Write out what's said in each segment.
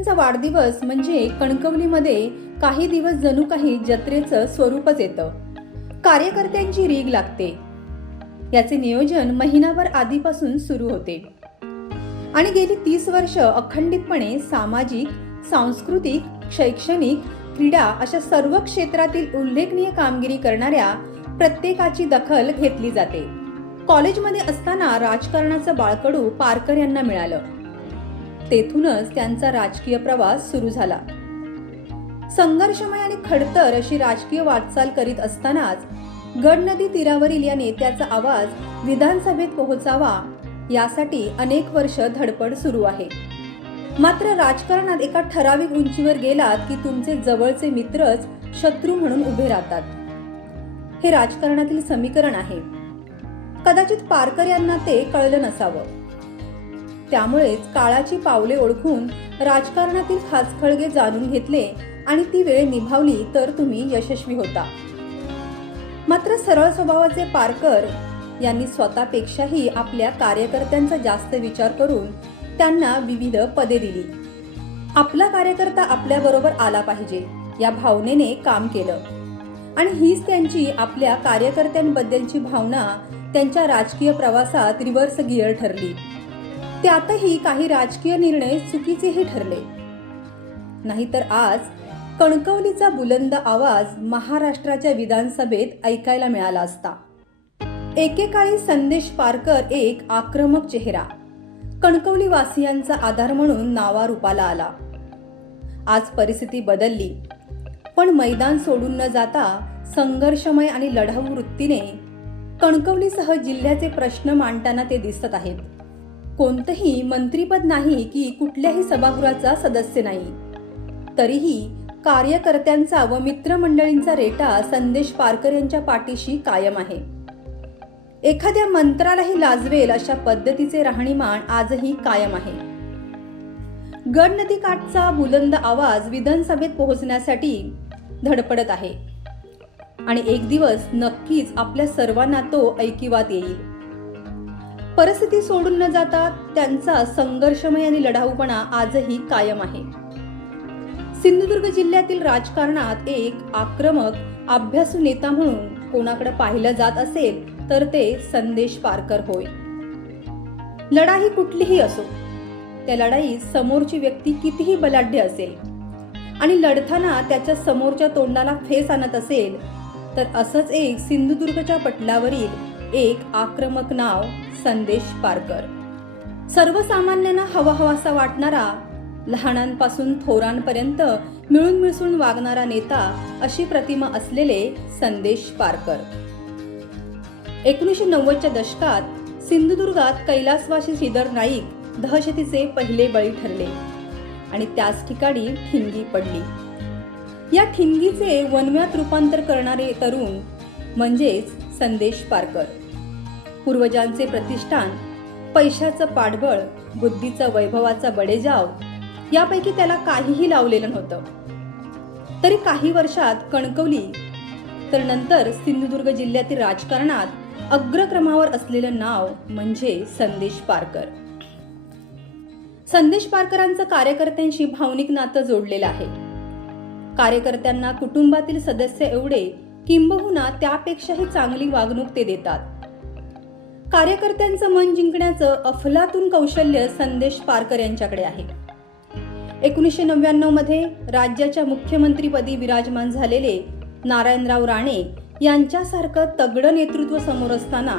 यांचा वाढदिवस म्हणजे कणकवलीमध्ये काही दिवस जणू काही जत्रेचं स्वरूपच येतं. कार्यकर्त्यांची रीग लागते. याचे नियोजन महिनाभर आधीपासून सुरू होते. आणि गेली तीस वर्ष अखंडितपणे सामाजिक सांस्कृतिक शैक्षणिक क्रीडा अशा सर्व क्षेत्रातील उल्लेखनीय कामगिरी करणाऱ्या प्रत्येकाची दखल घेतली जाते. कॉलेजमध्ये असताना राजकारणाचं बाळकडू पारकर यांना मिळालं. तेथूनच त्यांचा राजकीय प्रवास सुरू झाला. संघर्षमय आणि खडतर अशी राजकीय वाटचाल करीत असतानाच गड नदी तीरावरील या नेत्याचा आवाज विधानसभेत पोहोचावा यासाठी अनेक वर्ष धडपड सुरू आहे. मात्र राजकारणात एका ठराविक उंचीवर गेलात की तुमचे जवळचे मित्रच शत्रू म्हणून उभे राहतात. हे राजकारणातील समीकरण आहे. कदाचित पारकर यांना ते कळलं नसावं. त्यामुळेच काळाची पावले ओळखून राजकारणातील खासखळगे जाणून घेतले आणि ती वेळ निभावली तर तुम्ही यशस्वी होता. मात्र सरळ स्वभावाचे पारकर यांनी स्वतःपेक्षाही आपल्या कार्यकर्त्यांचा जास्त विचार करून त्यांना विविध पदे दिली. आपला कार्यकर्ता आपल्याबरोबर आला पाहिजे या भावनेने काम केलं. आणि हीच त्यांची आपल्या कार्यकर्त्यांबद्दलची भावना त्यांच्या राजकीय प्रवासात रिव्हर्स गिअर ठरली. त्यातही काही राजकीय निर्णय चुकीचेही ठरले. नाहीतर आज कणकवलीचा बुलंद आवाज महाराष्ट्राच्या विधानसभेत ऐकायला मिळाला असता. एकेकाळी संदेश पारकर एक आक्रमक चेहरा कणकवली वासियांचा आधार म्हणून नावारूपाला आला. आज परिस्थिती बदलली पण मैदान सोडून न जाता संघर्षमय आणि लढाऊ वृत्तीने कणकवलीसह जिल्ह्याचे प्रश्न मांडताना ते दिसत आहेत. कोणतंही मंत्रीपद नाही की कुठल्याही सभागृहाचा सदस्य नाही. तरीही कार्यकर्त्यांचा व मित्रमंडळींचा रेटा संदेश पारकर यांच्या पाठीशी कायम आहे. एखाद्या मंत्रालाही लाजवेल अशा पद्धतीचे राहणीमान आजही कायम आहे. गड नदी काठचा बुलंद आवाज विधानसभेत पोहोचण्यासाठी धडपडत आहे. आणि एक दिवस नक्कीच आपल्या सर्वांना तो ऐकिवात येईल. परिस्थिती सोडून न जाता त्यांचा संघर्षमय आणि लढाऊपणा आजही कायम आहे. सिंधुदुर्ग जिल्ह्यातील राजकारणात एक आक्रमक अभ्यासू नेता म्हणून कोणाकडे पाहिलं जात असेल तर ते संदेश पारकर होय. लढाई कुठलीही असो त्या लढाईत समोरची व्यक्ती कितीही बलाढ्य असेल आणि लढताना त्याच्या समोरच्या तोंडाला फेस आणत असेल तर असंच एक सिंधुदुर्गच्या पटलावरील एक आक्रमक नाव संदेश पारकर. सर्वसामान्यांना हवा हवासा वाटणारा लहानांपासून थोरांपर्यंत मिळून मिसळून वागणारा नेता अशी प्रतिमा असलेले संदेश पारकर. एकोणीसशे नव्वदच्या दशकात सिंधुदुर्गात कैलासवासी श्रीधर नाईक दहशतीचे पहिले बळी ठरले आणि त्याच ठिकाणी ठिणगी पडली. या ठिणगीचे वनव्यात रूपांतर करणारे तरुण म्हणजेच संदेश पारकर. पूर्वजांचे प्रतिष्ठान पैशाचं पाठबळ बुद्धीचा वैभवाचा बडेजाव यापैकी त्याला काहीही लावलेलं नव्हतं. तरी काही वर्षात कणकवली तर नंतर सिंधुदुर्ग जिल्ह्यातील राजकारणात अग्रक्रमावर असलेलं नाव म्हणजे संदेश पारकर. संदेश पारकरांचं कार्यकर्त्यांशी भावनिक नातं जोडलेलं आहे. कार्यकर्त्यांना कुटुंबातील सदस्य एवढे किंबहुना त्यापेक्षाही चांगली वागणूक ते देतात. कार्यकर्त्यांचं मन जिंकण्याचं अफलातून कौशल्य संदेश पारकर यांच्याकडे आहे. एकोणीसशे नव्याण्णवमध्ये राज्याच्या मुख्यमंत्रीपदी विराजमान झालेले नारायणराव राणे यांच्यासारखं तगडं नेतृत्व समोर असताना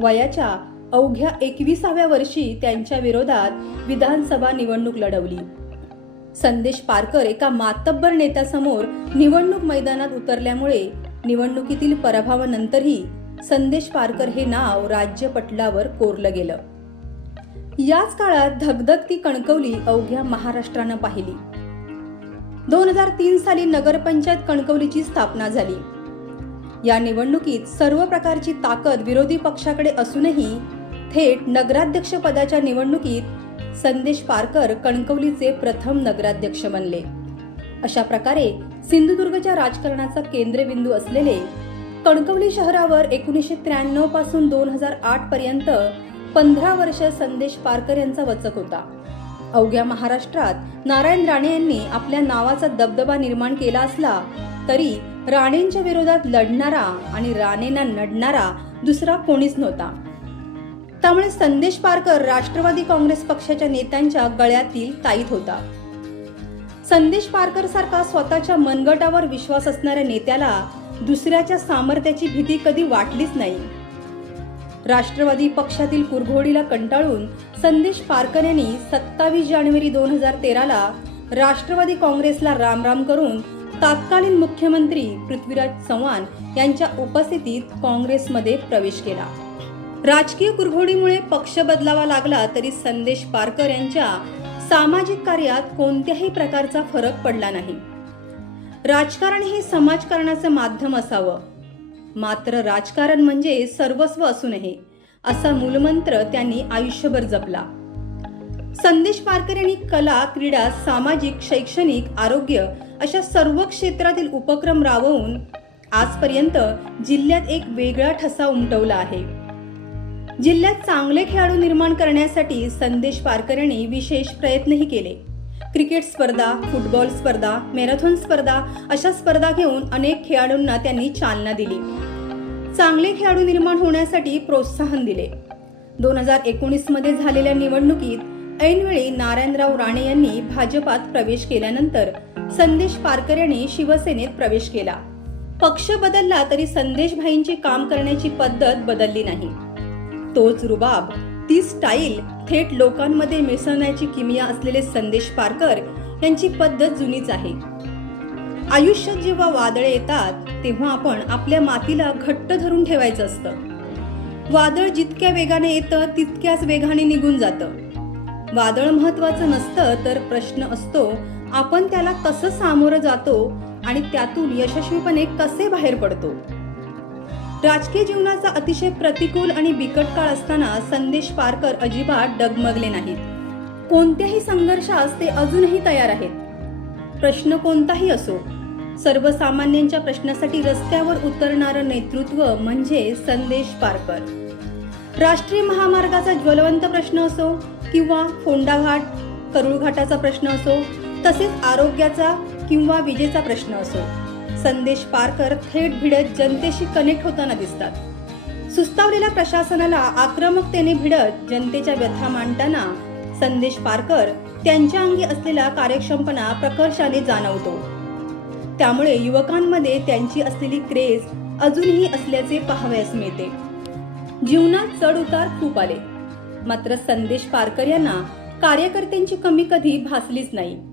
वयाच्या अवघ्या एकविसाव्या वर्षी त्यांच्या विरोधात विधानसभा निवडणूक लढवली. संदेश पारकर एका मातब्बर नेत्यासमोर निवडणूक मैदानात उतरल्यामुळे निवडणुकीतील पराभवानंतरही संदेश पारकर हे नाव राज्यपटलावर कोरलं गेलं. याच काळात धगधगती कणकवली अवघ्या महाराष्ट्रानं पाहिली. दोन हजार तीन साली नगरपंचायत कणकवलीची स्थापना झाली. या निवडणुकीत सर्व प्रकारची ताकद विरोधी पक्षाकडे असूनही थेट नगराध्यक्ष पदाच्या निवडणुकीत संदेश पारकर कणकवलीचे प्रथम नगराध्यक्ष बनले. अशा प्रकारे सिंधुदुर्गच्या राजकारणाचा केंद्रबिंदू असलेले कणकवली शहरावर एकोणीसशे त्र्याण्णवपासून दोन हजार आठ पर्यंत पंधरा वर्ष संदेश पारकर यांचा वचक होता. अवघ्या महाराष्ट्रात नारायण राणे यांनी आपल्या नावाचा दबदबा निर्माण केला असला तरी राणेंच्या विरोधात लढणारा आणि राणेंना नडणारा दुसरा कोणीच नव्हता. त्यामुळे संदेश पारकर राष्ट्रवादी काँग्रेस पक्षाच्या नेत्यांच्या गळ्यातील ताईत होता. संदेश पारकर सारखा स्वतःच्या मनगटावर विश्वास असणाऱ्या नेत्याला दुसऱ्याच्या सामर्थ्याची भीती कधी वाटलीच नाही. राष्ट्रवादी पक्षातील कुरघोडीला कंटाळून संदेश पारकर यांनी सत्तावीस जानेवारी दोन हजार तेराला राष्ट्रवादी काँग्रेसला रामराम करून तत्कालीन मुख्यमंत्री पृथ्वीराज चव्हाण यांच्या उपस्थितीत काँग्रेसमध्ये प्रवेश केला. राजकीय कुरघोडीमुळे पक्ष बदलावा लागला तरी संदेश पारकर यांच्या सामाजिक कार्यात कोणत्याही प्रकारचा फरक पडला नाही. राजकारण हे समाजकारणाचं माध्यम असावं. मात्र राजकारण म्हणजे सर्वस्व असू नये असा मूलमंत्र त्यांनी आयुष्यभर जपला. संदेश पारकर यांनी कला क्रीडा सामाजिक शैक्षणिक आरोग्य अशा सर्व क्षेत्रातील उपक्रम राबवून आजपर्यंत जिल्ह्यात एक वेगळा ठसा उमटवला आहे. जिल्ह्यात चांगले खेळाडू निर्माण करण्यासाठी संदेश पारकर यांनी विशेष प्रयत्नही केले. क्रिकेट स्पर्धा फुटबॉल स्पर्धा मॅरेथॉन स्पर्धा अशा स्पर्धा घेऊन अनेक खेळाडूंना त्यांनी चालना दिली. चांगले खेळाडू निर्माण होण्यासाठी प्रोत्साहन दिले. दोन हजार एकोणीसमध्ये झालेल्या निवडणुकीत ऐनवेळी नारायणराव राणे यांनी भाजपात प्रवेश केल्यानंतर संदेश पारकर यांनी शिवसेनेत प्रवेश केला. पक्ष बदलला तरी संदेश भाईंची काम करण्याची पद्धत बदलली नाही. तोच रुबाब ती स्टाईल थेट लोकांमध्ये मिसळण्याची किमिया असलेले संदेश पारकर यांची पद्धत जुनीच आहे. आयुष्यात जेव्हा वादळे येतात तेव्हा आपण आपल्या मातीला घट्ट धरून ठेवायचं असतं. वादळ जितक्या वेगाने येतं तितक्याच वेगाने निघून जातं. वादळ महत्वाचं नसतं तर प्रश्न असतो आपण त्याला कसं सामोरं जातो आणि त्यातून यशस्वीपणे कसे बाहेर पडतो? राजकीय जीवनाचा अतिशय प्रतिकूल आणि बिकट काळ असताना संदेश पारकर अजिबात डगमगले नाहीत. कोणत्याही संघर्षास ते अजूनही तयार आहेत. प्रश्न कोणताही असो सर्वसामान्यांच्या प्रश्नासाठी रस्त्यावर उतरणारं नेतृत्व म्हणजे संदेश पारकर. राष्ट्रीय महामार्गाचा ज्वलवंत प्रश्न असो किंवा फोंडाघाट करुळघाटाचा प्रश्न असो तसेच आरोग्याचा किंवा विजेचा प्रश्न असो. संदेश पारकर थेट भिडत जनतेशी कनेक्ट होताना दिसतात. सुस्तावलेल्या प्रशासनाला आक्रमकतेने भिडत जनतेच्या व्यथा मांडताना संदेश पारकर त्यांच्या अंगी असलेला कार्यक्षमपणा प्रकर्षाने जाणवतो. त्यामुळे युवकांमध्ये त्यांची असलेली क्रेज अजूनही असल्याचे पाहावयास मिळते. जीवनात चढ उतार खूप आले. मात्र संदेश पारकर यांना कार्यकर्त्यांची कमी कधी भासलीच नाही.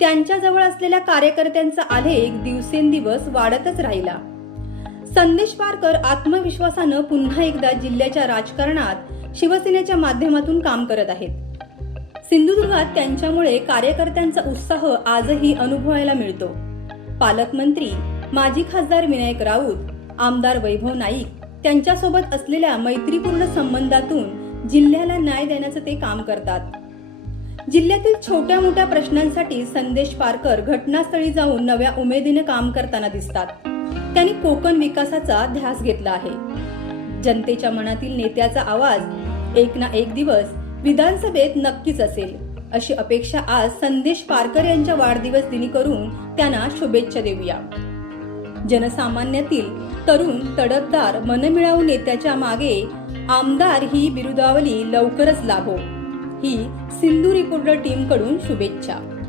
त्यांच्याजवळ असलेल्या कार्यकर्त्यांचा आलेख दिवसेंदिवस वाढतच राहिला. संदेश पारकर आत्मविश्वासानं पुन्हा एकदा जिल्ह्याच्या राजकारणात शिवसेनेच्या माध्यमातून काम करत आहेत. सिंधुदुर्गात त्यांच्यामुळे कार्यकर्त्यांचा उत्साह आजही अनुभवायला मिळतो. पालकमंत्री माजी खासदार विनायक राऊत आमदार वैभव नाईक त्यांच्यासोबत असलेल्या मैत्रीपूर्ण संबंधातून जिल्ह्याला न्याय देण्याचं ते काम करतात. जिल्ह्यातील छोट्या मोठ्या प्रश्नांसाठी संदेश पारकर घटनास्थळी जाऊन नव्या उमेदीने काम करताना दिसतात. त्यांनी कोकण विकासाचा ध्यास घेतला आहे. जनतेच्या मनातील नेत्याचा आवाज एक ना एक दिवस विधानसभेत नक्कीच असेल अशी अपेक्षा आज संदेश पारकर यांच्या वाढदिवस दिनी करून त्यांना शुभेच्छा देऊया. जनसामान्यातील तरुण तडफदार मनमिळावू नेत्याच्या मागे आमदार ही बिरुदावली लवकरच लाभो. ही सिंधू रिपोर्टर शुभेच्छा.